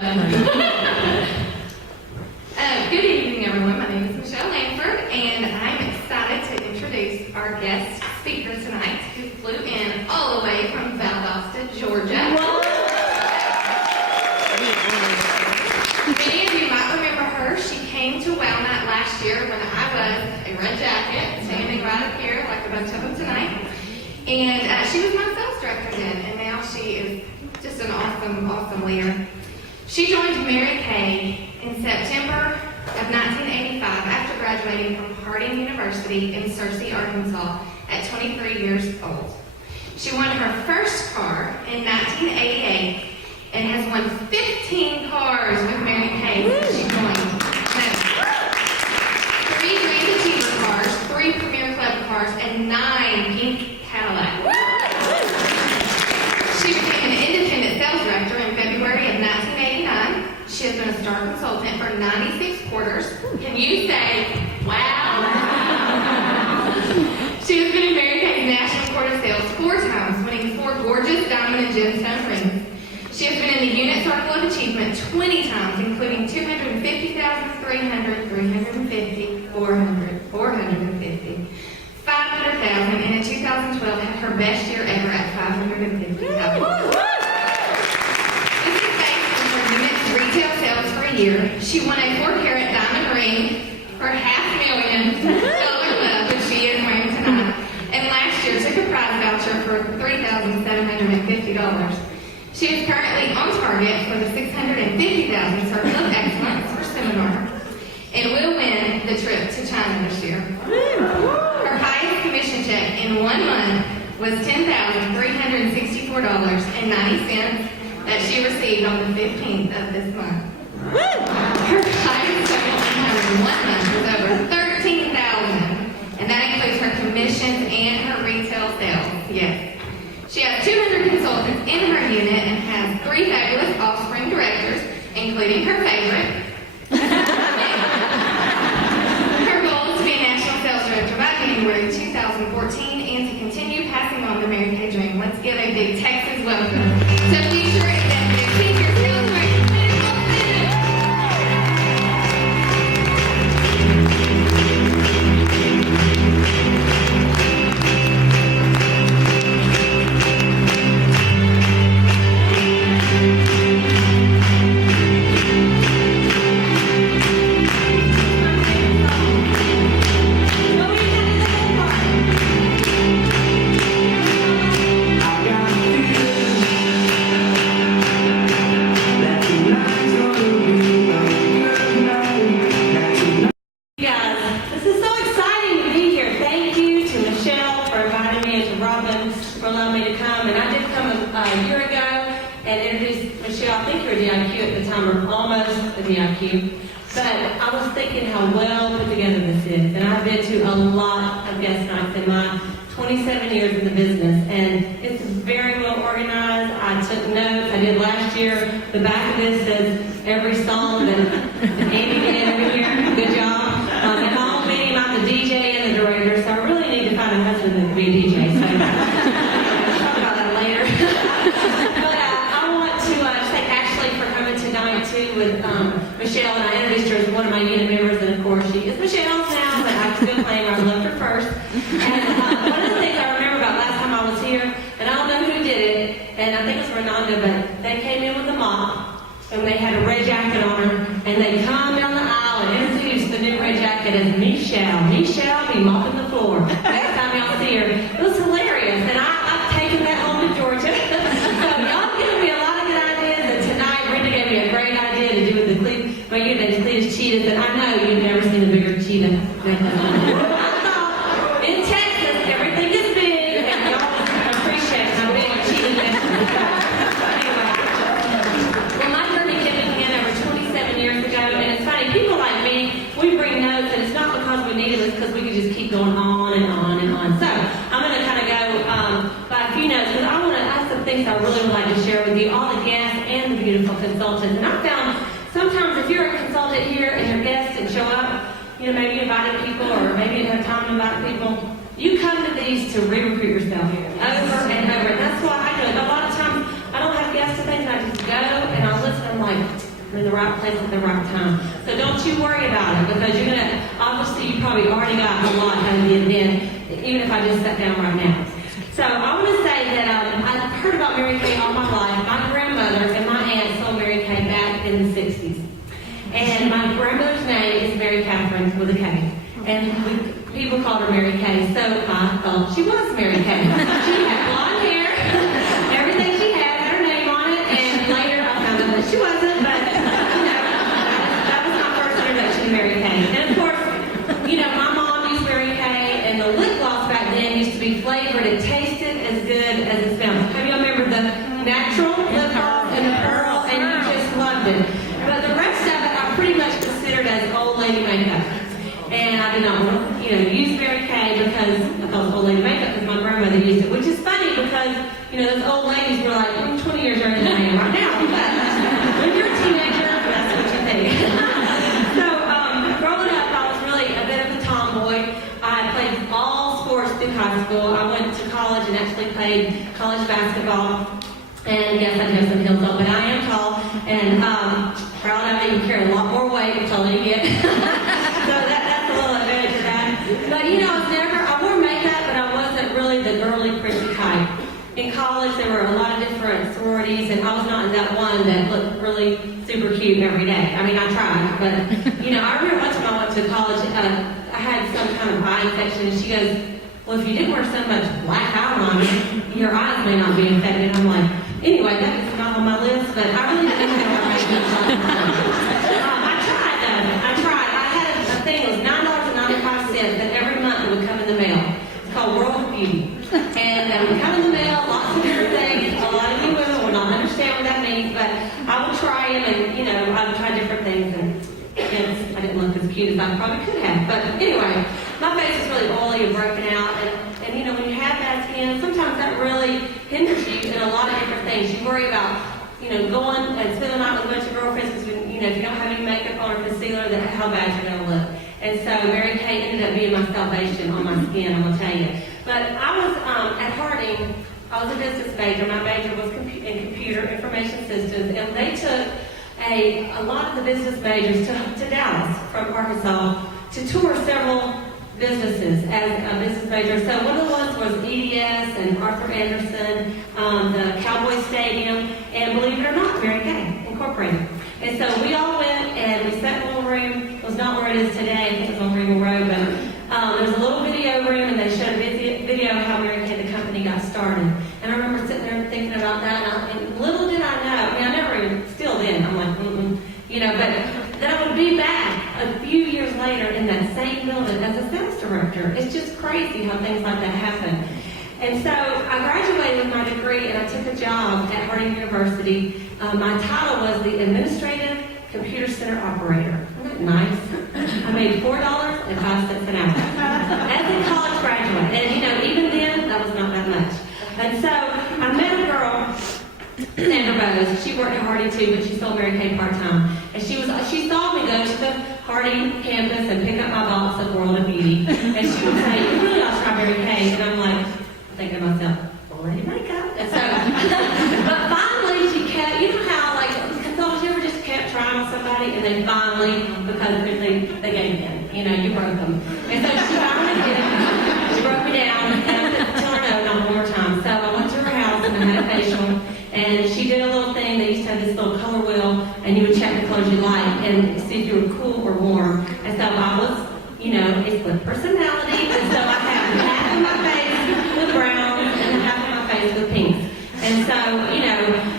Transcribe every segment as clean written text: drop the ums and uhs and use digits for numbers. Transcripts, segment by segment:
Good evening, everyone. My name is Michelle Langford, and I'm excited to introduce our guest speaker tonight, who flew in all the way from Valdosta, Georgia. Many of you might remember her. She came to WOW Night last year when I was a red jacket, standing right up here like a bunch of them tonight. And she was my sales director then, and now she is just an awesome leader. She joined Mary Kay in September of 1985 after graduating from Harding University in Searcy, Arkansas at 23 years old. She won her first car in 1988 and has won 15 cars with Mary Kay since she joined. 3 Grand Achiever cars, 3 Premier Club cars, and 9 Pink Cadillacs. She became an independent sales director in February of 1989. She has been a star consultant for 96 quarters. Can you say, wow? She has been in Mary Kay's National Court of Sales 4 times, winning 4 gorgeous diamond and gemstone rings. She has been in the Unit Circle of Achievement 20 times, including 250,000, 300, 350, 400, 450, 500,000, and in 2012 had her best year ever at 550,000. Retail sales for a year. She won a 4-carat diamond ring for $500,000 club, which she is wearing tonight. And last year took a prize voucher for $3,750. She is currently on target for the $650,000 Circle of Excellence for seminar, and will win the trip to China this year. Her highest commission check in 1 month was $10,364.90. that she received on the 15th of this month. Her highest second income in 1 month was over $13,000, and that includes her commissions and her retail sales. Yes. She has 200 consultants in her unit and has 3 fabulous offspring directors, including her favorite. Her goal is to be a national sales director by January 2014 and to continue passing on the Mary Kay dream. Let's give a big Texas welcome to future executive senior sales director, Cleta Colson. But I was thinking how well put together this is, and I've been to a lot of guest nights in my 27 years in the business, and it's very well organized. I took notes. I did last year. The back of this says every song that Andy did every year. Good job. And my own meeting, I'm the DJ and the director, so I really need to find a husband that can be a DJ. So we'll talk about that later. But I want to thank Ashley for coming tonight too with Michelle, and I introduced her as one of my unit members, and of course she is Michelle's now, but I still claim I loved her first. And one of the things I remember about last time I was here, and I don't know who did it, and I think it was Renanda, but they came in with a mop, and they had a red jacket on her, and they come down the aisle and introduced the new red jacket as Michelle. Michelle be mopping the floor. Next time y'all see her. It was hilarious, and I've taken that home to Georgia. So y'all giving me a lot of good ideas, and tonight Brenda gave me a great idea to do with the Cleta's cheetahs, and I know you've never seen a bigger cheetah than in Texas, everything is big, and y'all appreciate how big a cheetah is. Anyway, well, my journey began over 27 years ago, and it's funny, people like me, we bring notes, and it's not because we need it, it's because we can just keep going on and on and on. So, I'm going to kind of go by a few notes, because I want to ask some things I really would like to share with you, all the guests and the beautiful consultants. And I found sometimes if you're a consultant here and your guests and show up, maybe you invited people or maybe you have time to invite people, you come to these to re-recruit yourself over and over. And that's why I do it. A lot of times I don't have guests and things, and I just go and I listen. I'm like, in the right place at the right time. So don't you worry about it, because you're going to, obviously you probably already got a lot out of the event, even if I just sat down right now. So I want to say that I've heard about Mary Kay all my life. My grandmother and my aunt sold Mary Kay back in the 60s. And my grandmother's name is Mary Catherine with a K. And people called her Mary Kay, so I thought she was Mary Kay. She had blonde hair, everything she had her name on it, and later I found out that she wasn't, but that was my first introduction to Mary Kay. And of course, my mom used Mary Kay, and the lip gloss back then used to be flavored. It tasted as good as it smelled. Have you remember the natural lip gloss and the pearl, and you just loved it. But the rest of it I pretty much considered as old lady makeup. And I did not want to, use Mary Kay because I thought it was old lady makeup because my grandmother used it, which is funny because, those old ladies were like 20 years younger than I am right now. But when you're a teenager, that's what you think. So, growing up, I was really a bit of a tomboy. I played all sports through high school. I went to college and actually played college basketball. And yes, I do have some heels on, but I am tall. And proud I even carry a lot more weight the taller you get. So that's a little advantage of that. But I wore makeup, but I wasn't really the girly, pretty type. In college, there were a lot of different sororities, and I was not in that one that looked really super cute every day. I mean, I tried, but, I remember one time I went to college, I had some kind of eye infection, and she goes, well, if you didn't wear so much black eyeliner, your eyes may not be infected. I'm like, anyway, that is not on my list, but I really didn't know what I was doing. I tried, though. I had a thing, it was $9.95 that every month would come in the mail. It's called World of Beauty. And it would come in the mail, lots of different things. A lot of you women will not understand what that means, but I would try them, and, I would try different things, and I didn't look as cute as I probably could have. But anyway, my face is really oily and broken out, and when you have bad skin, sometimes that really hinders you in a lot of different things. You worry about, going and spending the night with a bunch of girlfriends because, if you don't have any makeup on or concealer, then how bad you're going to look. And so Mary Kay ended up being my salvation on my skin, I'm going to tell you. But I was, at Harding, I was a business major. My major was in computer information systems, and they took a lot of the business majors to Dallas from Arkansas to tour several businesses as a business major. So one of the ones was EDS and Arthur Anderson, the Cowboy Stadium, and believe it or not, Mary Kay Incorporated. And so we all went and we sat in a little room. It was not where it is today. I think it was on Regal Road, but there was a little video room, and they showed a video of how Mary Kay, the company, got started. And I remember sitting there thinking about that, and little did I know. I never even, still then, I'm like, but then I would be back a few years later in that same building as a sales director. It's just crazy how things like that happen. And so I graduated with my degree, and I took a job at Harding University. My title was the Administrative Computer Center Operator. Isn't that nice? I made $4.05 an hour as a college graduate. And even then, that was not that much. And so I met a girl, Sandra Bowes. She worked at Harding too, but she sold Mary Kay part-time. And she saw me go to the Harding campus and pick up my box of World of Beauty. And she would say, you really ought to try Mary Kay. And I'm like, thinking to myself, lady makeup. And so, but finally she kept, how like consultants, you ever just kept trying on somebody, and then finally, because they gave in, you broke them. And so she finally did. She broke me down, and I couldn't tell her no, not one more time. So I went to her house and I had a facial, and she did a little thing. They used to have this little color wheel, and you would check the clothes you like and see if you were cool or warm. And so I was, a split personality, and so I had half of my face with brown and half of my face with pinks. And so,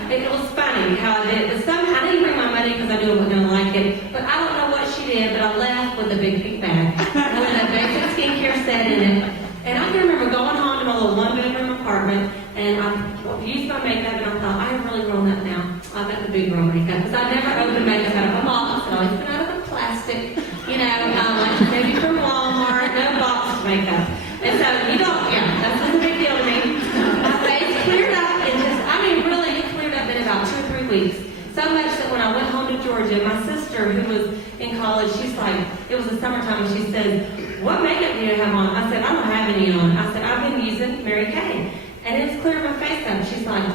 it was funny how I did it. But somehow, I didn't bring my money because I knew I wasn't going to like it. But I don't know what she did, but I left with a big pink bag with a basic skincare set in it. And I can remember going home to my little one-bedroom apartment, and I used my makeup, and I thought, I have really grown up now. I've got the big girl makeup, because I never opened makeup out of a box. It always been out of a plastic, like maybe from Walmart, no box makeup. And so, that's not a big deal to me. My face cleared up, and really, it cleared up in about 2 or 3 weeks. So much that when I went home to Georgia, my sister, who was in college, she's like, it was the summertime, and she said, what makeup do you have on? I said, I don't have any on. I said, I've been using Mary Kay. And it's cleared my face up. She's like,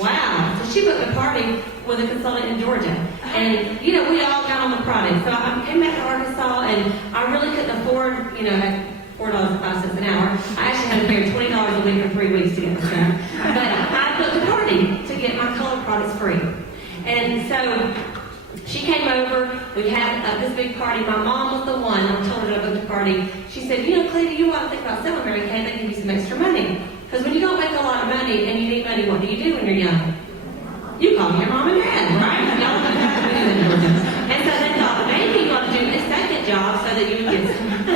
wow. So she booked a party with a consultant in Georgia. And, we all got on the product. So I came back to Arkansas, and I really couldn't afford, at $4.05 an hour. I actually had to pay $20 a week for 3 weeks to get my stuff. But I booked a party to get my color products free. And so she came over. We had this big party. My mom was the one. I told her that I booked a party. She said, Cleta, you want to think about selling Mary Kay. They give you some extra money. Because when you don't make a lot of money and you need money, what do you do when you're young? You call your mom and dad, right? Y'all don't have to do that. And so they thought, maybe you ought to do a second job so that you would get some money.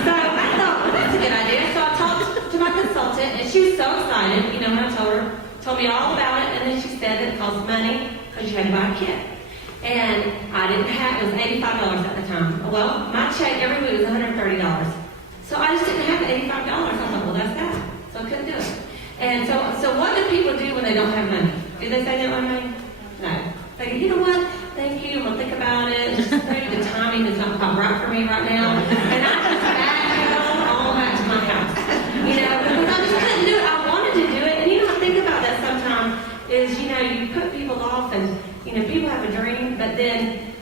So I thought, well, that's a good idea. So I talked to my consultant, and she was so excited, when I told me all about it, and then she said that it costs money because you had to buy a kit. And I didn't have, it was $85 at the time. Well, my check every week was $130. So I just didn't have $85. I thought, well, that's that. So I couldn't do it. And so what do people do when they don't have money? Do they say they don't have money? No. They go, you know what? Thank you. I'm going to think about it. Just maybe the timing is not quite right for me right now. And I just backpedaled all back to my house. Because I just couldn't do it. I wanted to do it. And I think about that sometimes is, you put people off and, people have a dream, but then,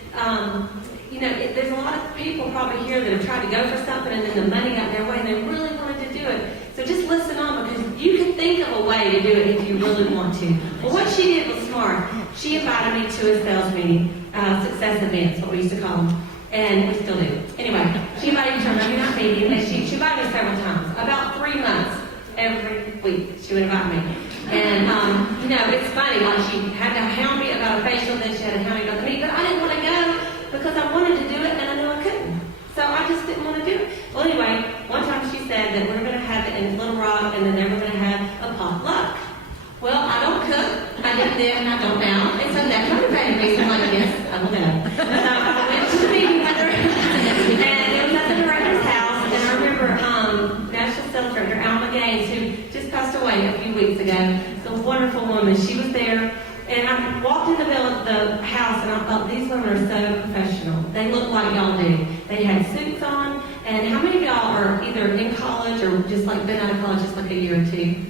there's a lot of people probably here that have tried to go for something and then the money got their way and they really wanted to do it. So just listen on because you can think of a way to do it if you really want to. Well, what she did was smart. She invited me to a sales meeting, success events, what we used to call them, and we still do. Anyway, she invited me to a Monday night meeting, and she invited me several times, about 3 months. Every week she would invite me. And, it's funny, like she had to hound me about a facial, then she had to hound me about the meeting, but I didn't want to go because I wanted to do it and I knew I couldn't. So I just didn't want to do it. Well, anyway, one time she said that we're going to have it in Little Rock and then they were going to have a potluck. Well, I don't cook. I didn't then and I don't now. And so that motivated me. So I'm like, yes, I will know. So I went to the meeting with her and it was at the director's house. And I remember National Sales Director Alma Gaines, who just passed away a few weeks ago. It's a wonderful woman. She was there. And I walked in the middle of the house and I thought, these women are so professional. They look like y'all do. They had suits on. And how many of y'all are either in college or just like been out of college just like a year or two?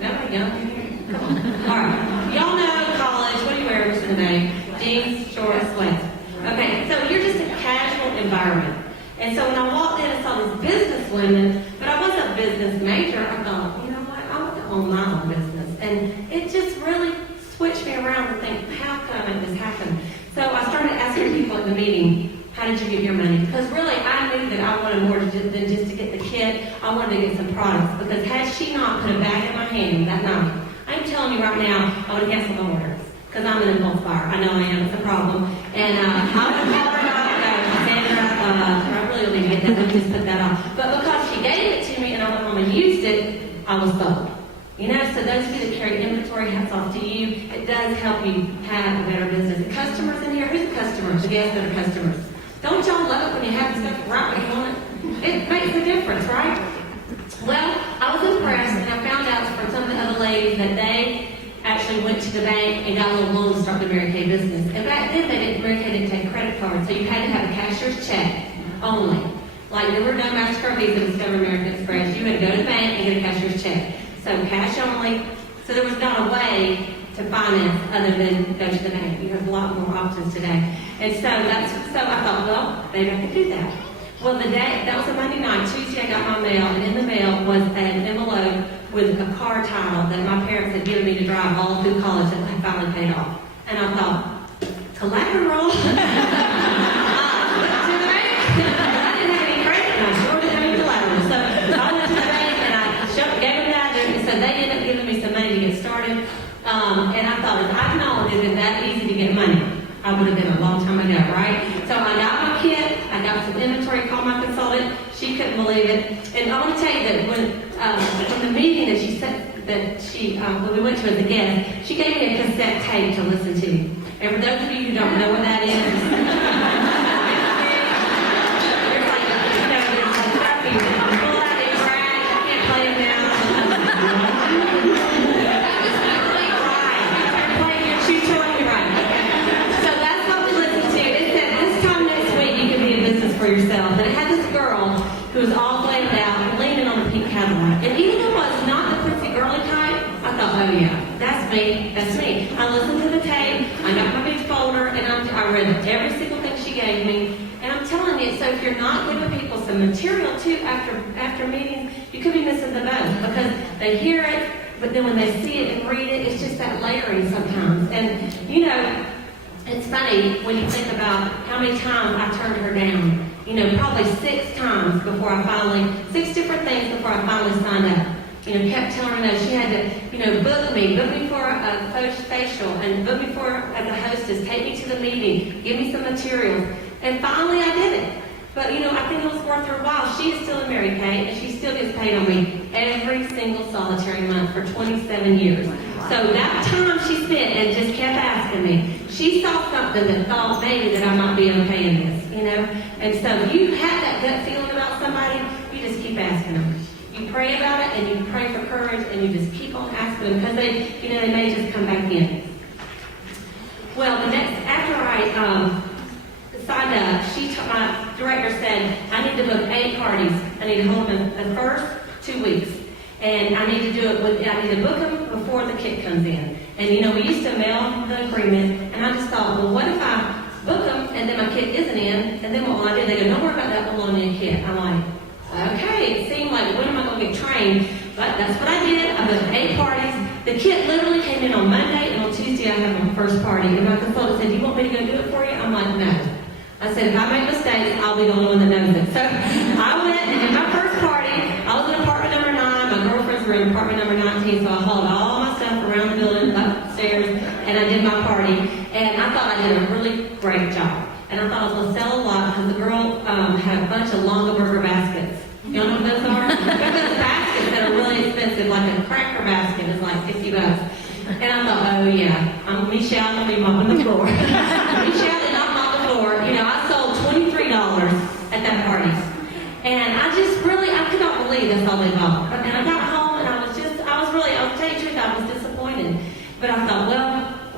Nobody young in here? Come on. All right. Y'all know college. What do you wear in the day? Jeans, shorts, sweats. Okay, so you're just a casual environment. And so when I walked in and saw these business women, but I wasn't a business major, I thought, you know what, I want to own my own business. And it just really switched me around to think, how can I make this happen? So I started asking people at the meeting, how did you get your money? Because really, I knew that I wanted more than just to get the kit. I wanted to get some products. Because had she not put a bag in my hand that night, I'm telling you right now, I would have canceled the orders. Because I'm an impulse buyer. I know I am. It's a problem. And I would have called her up and go, Sandra, I really don't need to get that. Let me just put that on. But because she gave it to me and I went home and used it, I was sold. So those of you that carry inventory, hats off to you. It does help you have a better business. The customers in here, who's the customers? The guests that are customers. Don't y'all love it when you have the stuff right when you want it? It makes a difference, right? Well, I was impressed and I found out from some of the other ladies that they actually went to the bank and got a little loan to start the Mary Kay business. And back then, Mary Kay didn't take credit cards, so you had to have a cashier's check only. Like there were no MasterCard, Visa, Discover, American Express. You had to go to the bank and get a cashier's check. So cash only. So there was not a way to finance other than go to the bank. You have a lot more options today. And so I thought, well, maybe I could do that. Well, that was a Monday night. Tuesday I got my mail, and in the mail was an envelope with a car title that my parents had given me to drive all through college that I finally paid off. And I thought, collateral. Went to the bank. I didn't have any credit, and I sure didn't have any collateral. So I went to the bank, and I gave them that, and so they ended up giving me some money to get started. And I thought, if I'd known it was that easy to get money, I would have been a long time ago, right? So I got my kit, I got some inventory, called my consultant, she couldn't believe it. And I want to tell you that when the meeting that she said, when we went to as a guest, she gave me a cassette tape to listen to. And for those of you who don't know what that is, there's like, there's like crappy, pull out these rags, I can't play them now. She's showing me right. So that's what we listened to. It said this time next week you can be in business for yourself. And it had this girl who was all flamed out, leaning on a pink Cadillac. And even though I was not the pretty girly type, I thought, oh yeah, that's me. I listened to the tape, I got my big folder, I read every single thing she gave me. And I'm telling you, so if you're not giving people some material too after meetings, you could be missing the boat because they hear it, but then when they see it and read it, it's just that layering sometimes. And you know, it's funny when you think about how many times I turned her down. You know, probably 6 times before I finally, 6 different things before I finally signed up. You know, kept telling her no. She had to, you know, book me for a facial, and book me for as a hostess, take me to the meeting, give me some materials. And finally I did it. But, you know, I think it was worth her while. She is still a Mary Kay, and she still gets paid on me every single solitary month for 27 years. So that time she spent and just kept asking me, she saw something that thought maybe that I might be okay in this, you know? And so you have that gut feeling about somebody, you just keep asking them. You pray about it, and you pray for courage, and you just keep on asking them because they, you know, they may just come back in. Well, after I signed up, my director said, I need to book 8 parties. I need to hold them in the first 2 weeks. And I need to do it I need to book them before the kit comes in. And you know, we used to mail the agreement, and I just thought, well, what if I book them, and then my kit isn't in, and then what will I do? They go, don't worry about that Bologna kit. I'm like, okay, it seemed like, when am I going to get trained? But that's what I did. I booked 8 parties. The kit literally came in on Monday, and on Tuesday I had my first party. And my consultant said, do you want me to go do it for you? I'm like, no. I said, if I make mistakes, I'll be the only one that knows it. So I went and did my first party. I was in apartment number 9. My girlfriends were in apartment number 19, so I hauled all my stuff around the building, upstairs, and I did my party. And I thought I did a really great job. And I thought I was going to sell a lot because the girl had a bunch of Longa Burger baskets. You know what those are? They're those baskets that are really expensive, like a cracker basket is like $50. And I thought, oh yeah, Michelle will be mopping the floor. Michelle did not mop the floor. You know, I sold $23 at that party. And I could not believe that's all they bought. And I got home and I'll tell you the truth, I was disappointed. But I thought,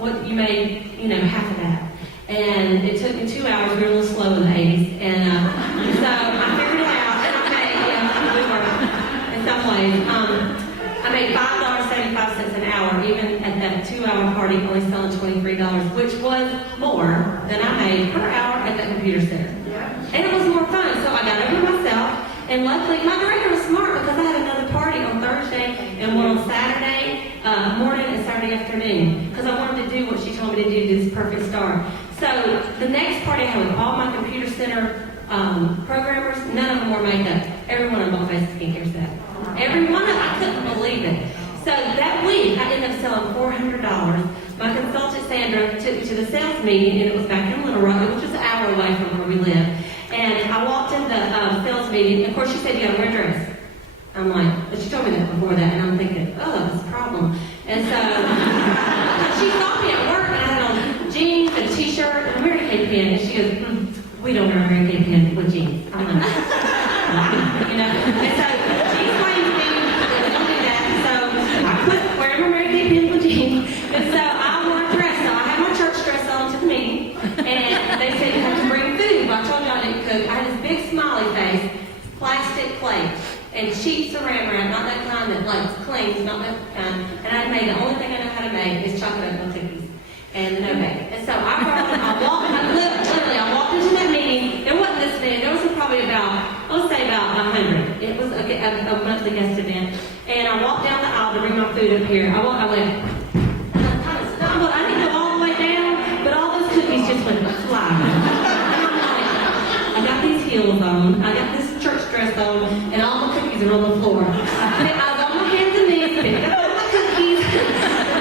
well, you made, you know, half of that. And it took me 2 hours. We were a little slow in the 80s. And so I figured it out. And we were, in some ways. I made $5.75 an hour, even at that 2-hour party, only selling $23, which was more than I made per hour at that computer center. And it was more fun. So I got over myself. And luckily, my director was smart because I had another party on Thursday and one on Saturday morning and Saturday afternoon because I wanted to do what she told me to do, this perfect start. So the next party I had with all my computer center programmers, none of them wore makeup. Every one of them bought face skincare set. Every one of them, I couldn't believe it. So that week, I ended up selling $400. My consultant, Sandra, took me to the sales meeting, and it was back in Little Rock, which was an hour away from where we live. And I walked in the sales meeting, and of course she said, you gotta wear a dress. I'm like, but she told me that before that, and I'm thinking, oh, that's a problem. And so she saw me at work, and I had on jeans and a t-shirt and a Mary Kay pen, and she goes, we don't wear a Mary Kay pen with jeans. I'm like, you know? And so she explained to me that we don't do that, so I quit wearing my Mary Kay pen with jeans. And so I wore a dress, so I had my church dress on to the meeting, and they said you have to bring food. Well, I told you I didn't cook. I had this big smiley face, plastic plate, and cheap saran wrap, not that kind that like clings, not that kind. And I made the only thing I know how to make is chocolate oatmeal cookies and the no bake. And so I walked into that meeting. There wasn't this many. There was probably about, let's say about 100. It was a monthly guest event. And I walked down the aisle to bring my food up here. I went, I kind of stumbled. I didn't go all the way down, but all those cookies just went flying. I got these heels on, I got this church dress on, and all my cookies are on the floor. I was on my hands and knees, picked up all my cookies.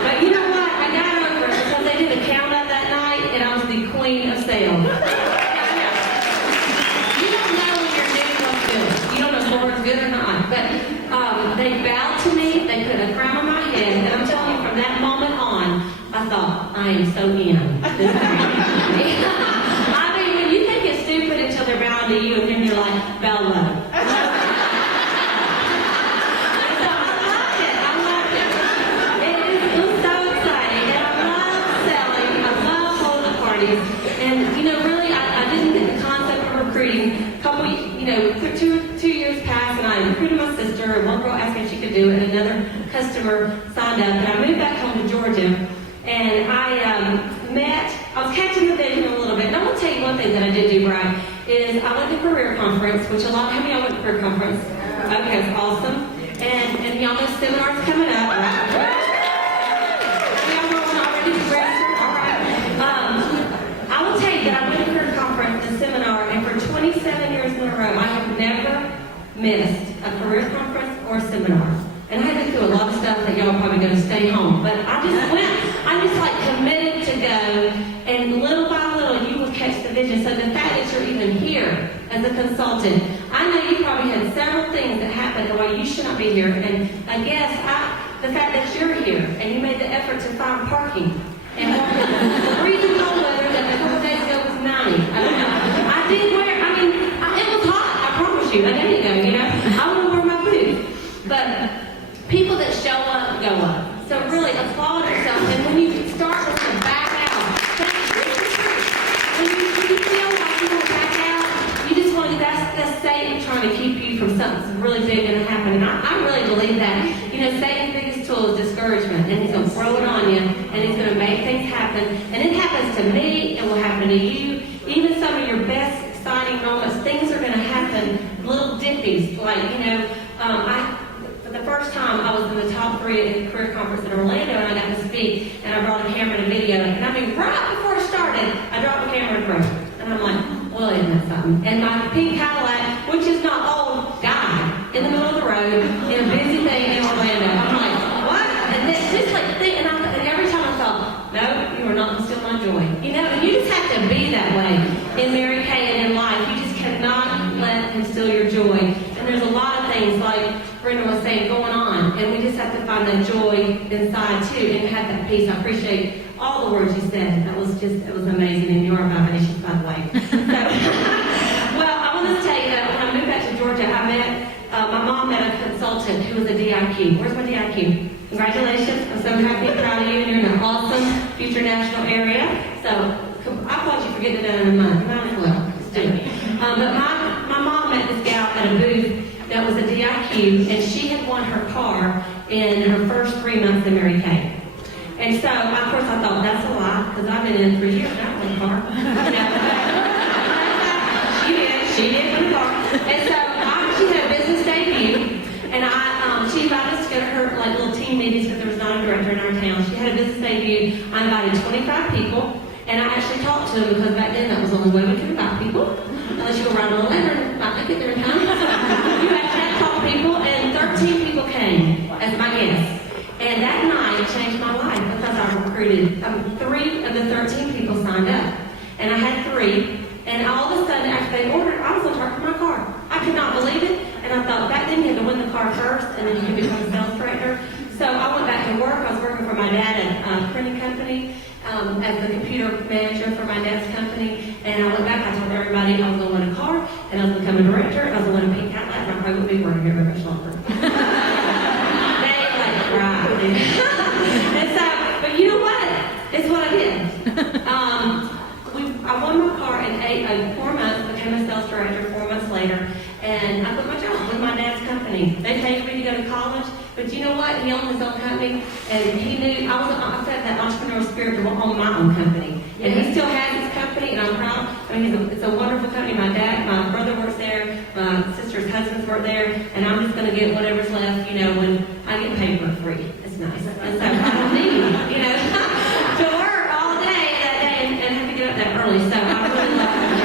But you know what? I got over it because they did a count-up that night, and I was the queen of sales. You don't know when you're doing what's good. You don't know if Lord's good or not. But they bowed to me, they put a crown on my head, and I'm telling you, from that moment on, I thought, I am so in this thing. Until they're bowing to you, and then you're like, bow low. So I loved it. It was so exciting, and I love selling. I love holding parties. And you know, really, I didn't get the concept of recruiting. Two years passed, and I recruited my sister. And one girl asked me if she could do it, and another customer signed up. And I moved back home to Georgia, and I was catching the vision a little bit. things that I did do right is I went to career conference, which how many of y'all went to career conference? Okay, it's awesome. And y'all know seminars coming up. Right? Y'all know already registered? All right. I will tell you that I went to career conference and seminar, and for 27 years in a row, I have never missed a career conference or seminar. And I had to do a lot of stuff that y'all are probably going to stay home. But I just went, I just like committed to go, and little by little you will catch the vision. So the fact that you're even here as a consultant, I know you probably had several things that happened why you should not be here. And I guess the fact that you're here and you made the effort to find parking. And freezing cold weather that a couple days ago was 90. I don't know. I did wear, it was hot, I promise you. I didn't go, you know. I want to wear my boots. But people that show up, go up. So really applaud yourself. And when you start to back out, when you feel like you want to back out, you just want to, that's Satan trying to keep you from something really big going to happen. And I really believe that. You know, Satan's biggest tool is discouragement. And he's going to throw it on you. And he's going to make things happen. And it happens to me. It will happen to you. Even some of your best exciting moments, things are going to happen. Little dippies. Like, you know, the first time I was in the top 3 at the career conference in Orlando, and I got to speak, and I brought a camera and a video, and I mean, right before it started, I dropped the camera and broke it. And I'm like, well, isn't that something? And my pink Cadillac, which is not old, died in the middle of the road in a busy thing in Orlando. I'm like, what? And this like thing, and every time I thought, no, you are not going to steal my joy. You know, and you just have to be that way in Mary Kay and in life. You just cannot let him steal your joy. And there's a lot of things like Brenda was saying going on, and we just have to find that joy inside too, and have that peace. I appreciate all the words you said. It was amazing, and you are vivacious, by the way. So, well, I want to tell you that when I moved back to Georgia, I met my mom met a consultant who was a DIQ. Where's my DIQ? Congratulations! I'm so happy and proud of you, and you're in an awesome future national area. So I thought you forget to do that in a month. You might as well. Just do it. But my mom met this gal at a booth that was a DIQ, and she had won her car in her first 3 months in Mary Kay. And so, of course, I thought, that's a lie, because I've been in for years, and I won a car. She did win a car. And so, she had a business debut, and she invited us to go to her like little team meetings, because there was not a director in our town. She had a business debut. I invited 25 people, and I actually talked to them, because back then that was the only way we could invite people. Unless you go around a letter, I think they're in town. You actually had to talk to people, and 13 people came as my guests. And that night changed my life, because I recruited 3 of the 13 people signed up. And I had 3. And all of a sudden, after they ordered, I was on track for my car. I could not believe it. And I thought, back then you had to win the car first, and then you could become a sales director. So I went back to work. I was working for my dad at a printing company. As the computer manager for my dad's company, and I went back, I told everybody I was going to win a car, and I was going to become a director, and I was going to win a pink Cadillac, and I probably wouldn't be working here very much longer. They like, right. And so, but you know what? It's what I did. I won my car in 4 months, became a sales director 4 months later, and I quit my job with my dad's company. They paid for me to go to college. But you know what? He owned his own company, and he knew I said that entrepreneurial spirit to own my own company. And he still has his company, and I'm proud. I mean, it's a wonderful company. My brother works there, my sister's husbands work there, and I'm just going to get whatever's left, you know, when I get paid for free. It's nice. And so I don't need, you know, to work all day that day and have to get up that early. So I really love it.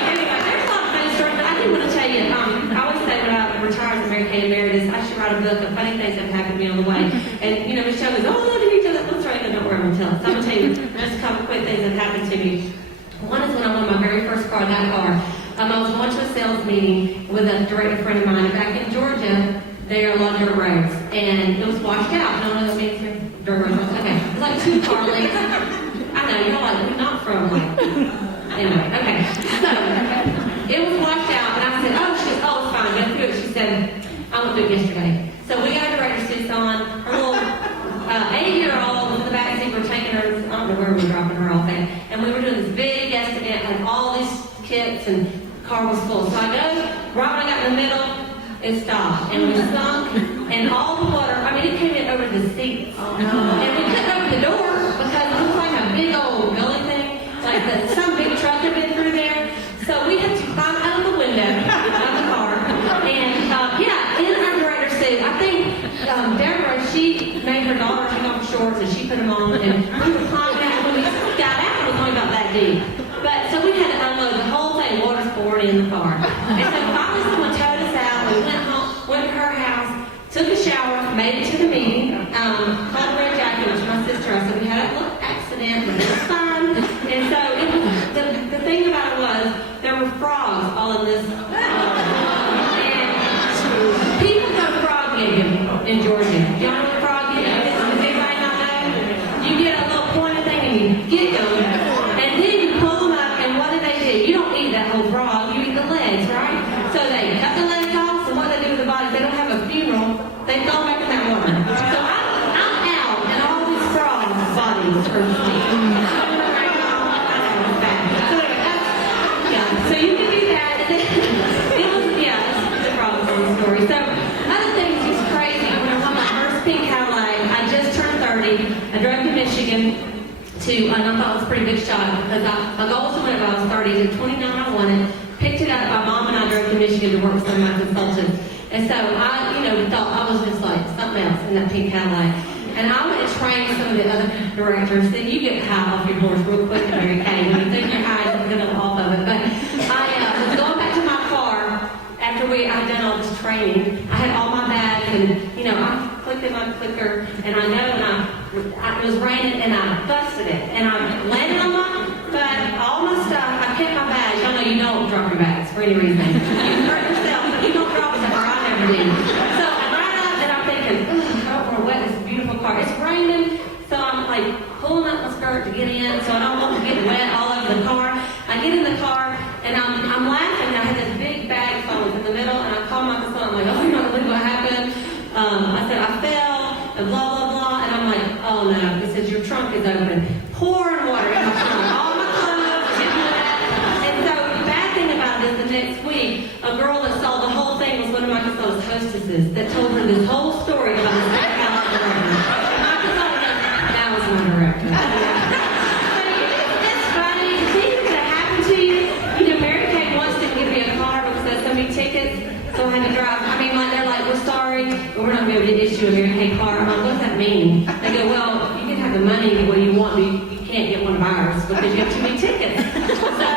Anyway, there's a lot of funny stories, but I do want to tell you, I always say when I retire as Mary Kay Emeritus, I should write a book of funny things that have happened to me on the way. And, you know, Michelle goes, oh, look at each other. That's right, I don't know where I'm going to tell it. So I'm going to tell you just a couple quick things that happened to me. One is when I won my very first car, that car. I was going to a sales meeting with a director friend of mine. Back in Georgia, there are a lot of dirt roads. And it was washed out. No one of those means here? Dirt roads. Okay. It was like 2 car lengths. I know, you're like, we're not from, like, anyway, okay. So, it was washed out, and I said, oh, it's fine, go through it. She said, I went through it yesterday. So we got a director suits on. Her little 8-year-old was in the back seat. We're taking her, I don't know where we were dropping her off at. And we were doing this big guest event, had all these kits, and the car was full. So I go, right when I got in the middle, it stopped. And we sunk, and all the water, I mean, it came in over the seats. Oh, no. And we couldn't open the door because it was like a big old building thing, like some big mom, and we were climbing out. When we got out, it was only about that deep. But so we had to unload the whole thing, water's pouring in the car. And so finally someone towed us out. We went home, went to her house, took a shower, made it to the meeting, called the red jacket, which my sister, I said we had a little accident, but it was fine. And so it was, the thing about it was there were frogs all in this. And people go frog gigging in Georgia. Do y'all know what frog gigging is? Does anybody not know? You get a little pointed thing and you get them, and then you pull them up, and what do? You don't eat that whole frog, you eat the legs, right? So they cut the legs off, and what they do with the body, they don't have a funeral, they throw back in that water. So I'm out, and all these frog bodies are so you can do that, and then it was, it's a frog story. So other things is crazy. When I won my first pink Cadillac, I just turned 30, I drove to Michigan, and I thought it was a pretty big shot because my goal was to win it when I was 30. To 29, I won it. Picked it up. My mom and I drove to Michigan to work with some of my consultants. And so I, thought I was just like something else in that pink Cadillac. And I went and trained some of the other directors. Then you get high off your horse real quick, Mary Kay. When you think you're high, you're going to off of it. But I was going back to my car after I'd done all this training. I had all my bags, and I clicked in my clicker, and I know, it was raining, and I busted it, and I landed on my butt, all my stuff. I kept my bags. Y'all know you don't drop your bags for any reason. You hurt yourself, but you don't drop them, or I never did. So I ride up, and I'm thinking, I don't want to wet this beautiful car. It's raining, so I'm like pulling up my skirt to get in, so I don't want to get wet all over the car. I get in the car, and I'm laughing. I had this big bag phone in the middle, and I call my son. I'm like, oh, you're not going to believe what happened. I said, I fell, and blah, blah, blah. And I'm like, oh, no. He says, your trunk is open. Pouring water in my trunk. All my clothes, getting wet. And so the bad thing about this, the next week, a girl that saw the whole thing was one of my consultant's hostesses that told her this whole story about this big Cadillac director. And my consultant, that was my director. It's funny. Things that happen to you. Mary Kay wants to give me a car because there's so many tickets, so I had to drive. They're like, we're sorry, but we're not going to be able to issue a Mary Kay car. I'm like, what does that mean? They go, well, you can have the money what you want, but you can't get one of ours because you have too many tickets. So I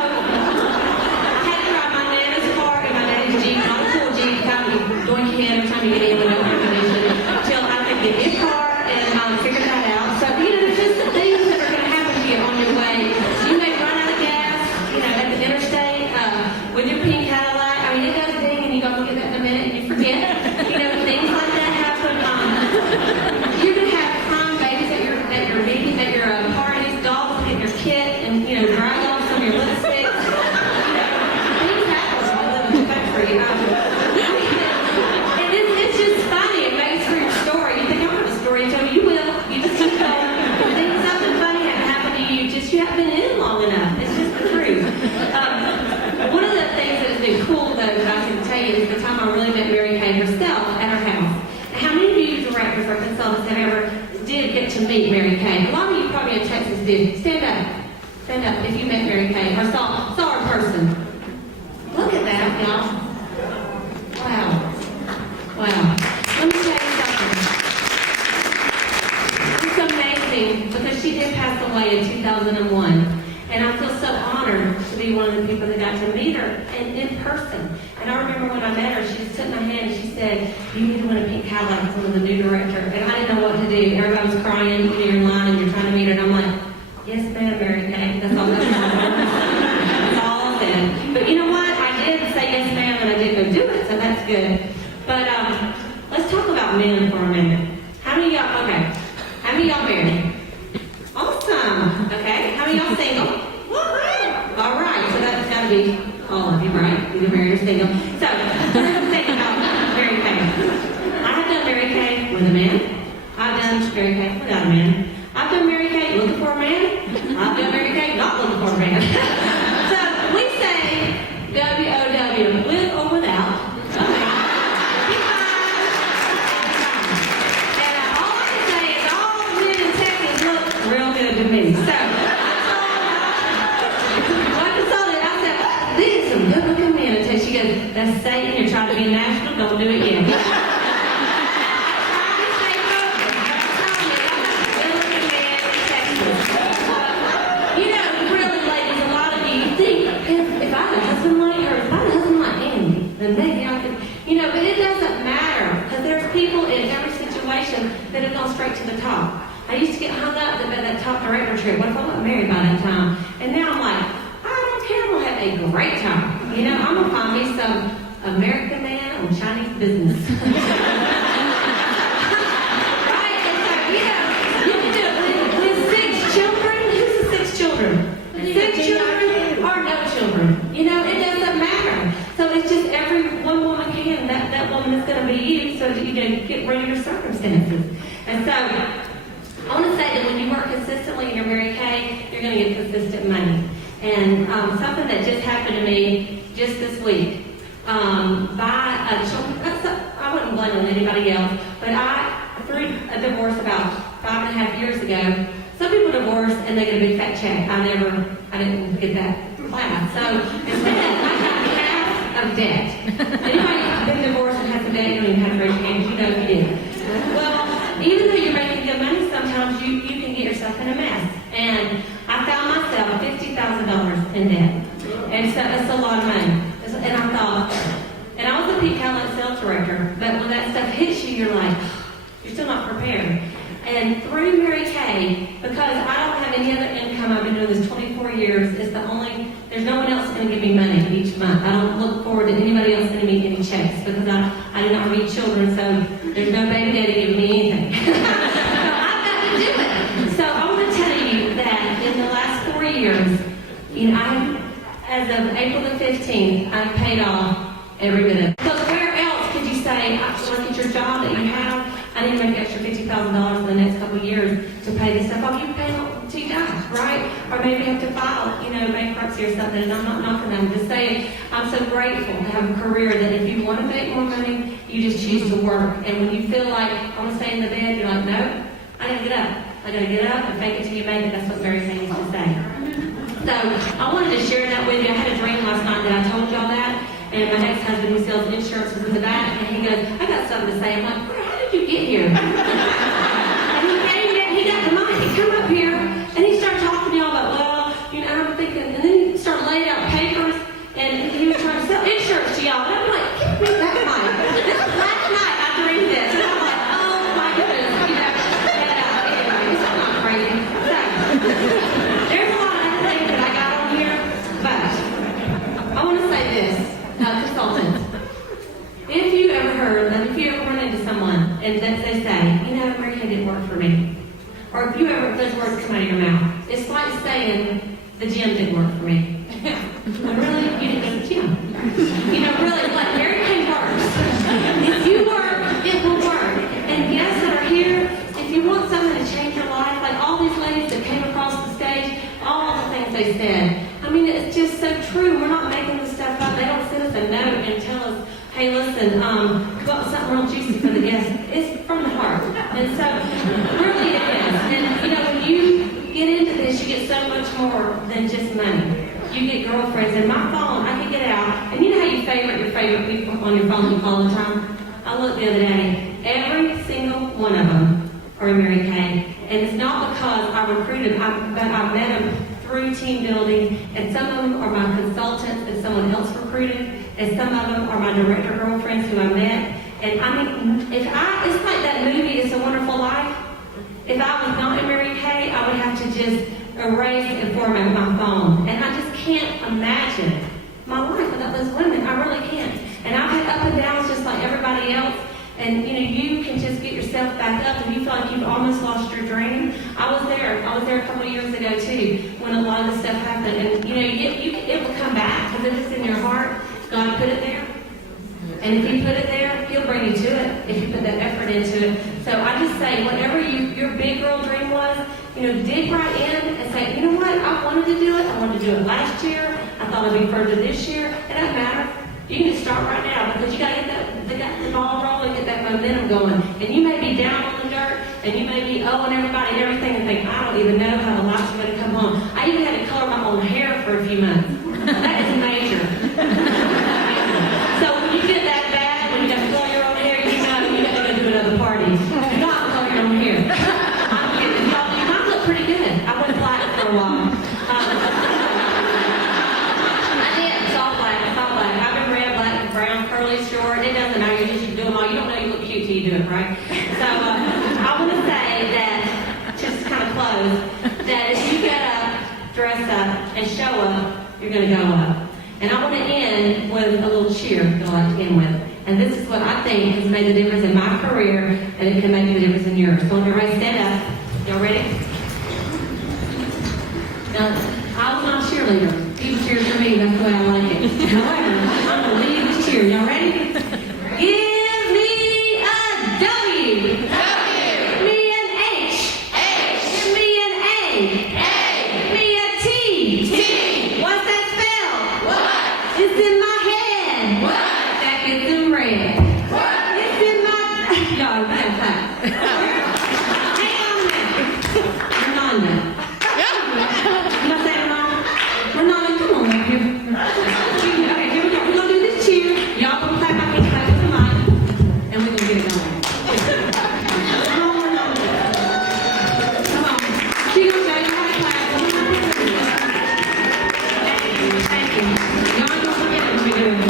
had to drive my nana's car and my daddy's Jeep, not a cool Jeep, kind of doink your head every time you get in with no air conditioning, until I could get in car and figure that out. So, there's just the things that are going to happen to you on your way. You may run out of gas, at the interstate with your pink Cadillac. It does ding, and you go look at that in a minute, and you forget. Things like that happen. You're going to have crime babies at your meeting, at your parties, dogs get your kit, and drag off some of your lipstick. Things happen when we live in the country. And it's just funny. It makes for your story. You think I'm going to story to tell you will. You just keep going. Think something funny happened to you. You haven't been in long enough. It's just the truth. One of the things that has been cool, though, that I can tell you is the time I really met Mary Kay herself at her house. And how many of you directors or consultants have ever did get to meet Mary Kay? A lot of you probably in Texas did. Stand up. Stand up if you met Mary Kay or saw her in person. Look at that, y'all. Wow. Let me tell you something. It's amazing because she did pass away in 2001. And I feel so honored to be one of the people that got to meet her in person. And I remember when I met her, she just took my hand and she said, you need to win a pink Cadillac as one of the new director. And I didn't know what to do. Everybody was crying, you're in line and you're trying to meet her. And I'm like, yes, ma'am, Mary Kay. That's all that's all I said. But you know what? I did say yes, ma'am, and I did go do it, so that's good. But let's talk about men for a minute. How many of y'all married? Awesome. Okay. How many of y'all single? All right. So that's got to be all of you, right? Either married or single. So let's think about Mary Kay. I have done Mary Kay with a man. I've done Mary Kay without a man. I've done Mary Kay looking for a man. I've done Mary Kay not looking for a man. So we say WOW, with or without. To me. So, my consultant, I said, these are some good-looking men. Until she goes, that's Satan, you're trying to be national, don't do it yet. than me. But it doesn't matter, because there's people in every situation that have gone straight to the top. I used to get hung up about that top director trip. What if I wasn't married by that time? And now I'm like, I don't care, I'm going to have a great time. I'm going to find me some American man on Chinese business. Right? And so, you can do it with 6 children. Who's the 6 children? 6 children or no children. It doesn't matter. So it's just every one woman can. That woman is going to be you, so that you can get rid of your circumstances. And so I want to say that when you work consistently and you're Mary Kay, you're going to get consistent money. And something that just happened to me just this week, I wouldn't blame on anybody else, but through a divorce about 5.5 years ago, some people divorce and they get a big fat check. I didn't get that class. So instead, I got half of debt. Anybody been divorced and has a debt, you don't even have to raise your hand, you know if you did. Well, even though you're making good money, sometimes you can get yourself in a mess. And I found myself $50,000 in debt. And so it's a lot of money. And I thought, and I was a peak talent sales director, but when that stuff hits you, you're like, you're still not prepared. And through Mary Kay, because I don't have any other income, I've been doing this 24 years, there's no one else going to give me money each month. I don't look forward to anybody else sending me any checks because I do not read children, so there's no baby daddy giving me anything. So I've got to do it. So I want to tell you that in the last 4 years, as of April the 15th, I've paid off every bit of it. Because where else could you say, look at your job that you have, I need to make an extra $50,000 in the next couple of years to pay this stuff off. You pay it till you die, right? Or maybe you have to file, bankruptcy or something, and I'm not knocking them. I'm just saying, I'm so grateful to have a career that if you want to make more money, you just choose to work. And when you feel like, I want to stay in the bed, you're like, no, I gotta get up. I gotta get up and fake it till you make it. That's what Mary Kay used to say. So I wanted to share that with you. I had a dream last night that I told y'all that, and my ex-husband who sells insurance was in the back, and he goes, I got something to say. I'm like, how did you get here? And he got the mic. He come up here, and he started talking to y'all about, I'm thinking, and then he started laying out papers, and he was trying to sell insurance to y'all. And I'm like, give me that mic. This was last night I dreamed this, and I'm like, oh my goodness, anyway, it's not crazy. So, there's a lot of other things that I got on here, but I want to say this, consultants. If you ever run into someone and they say, Mary Kay didn't work for me, or if you ever, those words come out of your mouth, it's like saying, the gym didn't work for me. Really? You didn't go to the gym. Really, like Mary Kay works. If you work, it will work. And guests that are here, if you want something to change your life, like all these ladies that came across the stage, all the things they said, it's just so true. We're not making this stuff up. They don't send us a note and tell us, hey, listen, got something real juicy for the guests. It's from the heart. And so, really it is. And, when you get into this, you get so much more than just money. You get girlfriends. And my phone, I can get out. And you know how you favorite your favorite people on your phone all the time? I looked the other day. Every single one of them are Mary Kay. And it's not because I recruited them, but I met them through team building. And some of them are my consultants that someone else recruited. And some of them are my director girlfriends who I met. And it's like that movie, It's a Wonderful Life. If I was not in Mary Kay, I would have to just erase and format my phone. And I just can't imagine my life without those women. I really can't. And I've had up and downs just like everybody else. And you can just get yourself back up and you feel like you've almost lost your dream. I was there a couple of years ago too, when a lot of this stuff happened. And it will come back because if it's in your heart, God put it there. And if He put it there, He'll bring you to it if you put that effort into it. So I just say, whatever your big girl dream was, dig right in and say, you know what, I wanted to do it. I wanted to do it last year. I thought I'd be further this year. It doesn't matter. You can just start right now because you got to get the ball rolling, get that momentum going. And you may be down on the dirt, and you may be owing everybody and everything and think, I don't even know how the life's going to come home. I even had to color my own hair for a few months. That is major. So when you get that bad, when you got to color your own hair, you got to go to another party. Do not color your own hair. I'm kidding. Y'all, you might look pretty good. I went black for a while. I did. It's all black. It's all black. I've been red, black, and brown, curly you do it right. So I want to say that, just to kind of close, that as you get up, dress up, and show up, you're going to go up. And I want to end with a little cheer that I like to end with. And this is what I think has made the difference in my career, and it can make the difference in yours. So everybody stand up. Y'all ready? Now, I was not a cheerleader. People cheer for me, that's the way I like it. However, I'm going to lead this cheer. Y'all ready? Give me a W. W. Me an H. H. Give me an A. A. Me a T. T. What's that spell? What? It's in my head. What? That gets in red. What? It's in my... Y'all, you gotta clap. Hang on a minute. Renanda. Did I say it wrong? Renanda, come on up here. Okay, here we go. We're gonna do this cheer. Y'all gonna clap. I can clap with the mic. And we're gonna get it going. Come on, Renanda. Come on. She gonna show you how to clap. Thank you. Y'all ain't gonna forget it when we do it.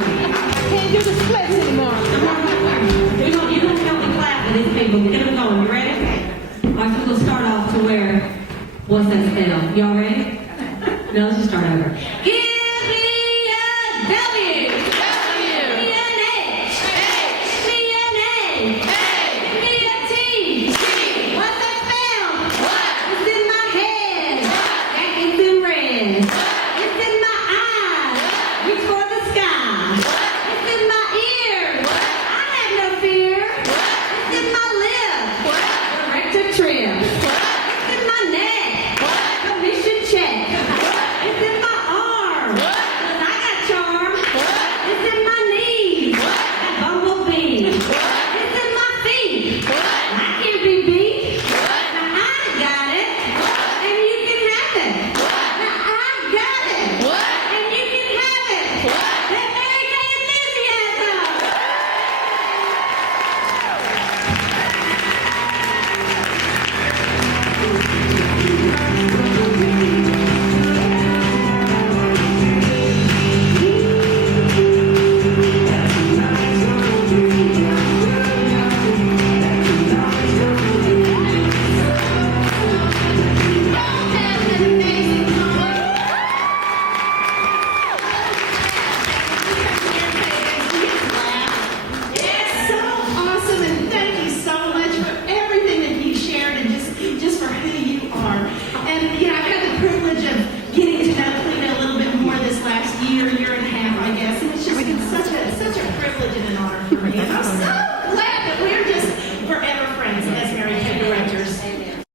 Can't do the splits anymore. You're going to help me clap with these people. Get them going. You ready? All right, so we'll start off to where, what's that spell? Y'all ready? No, let's just start over.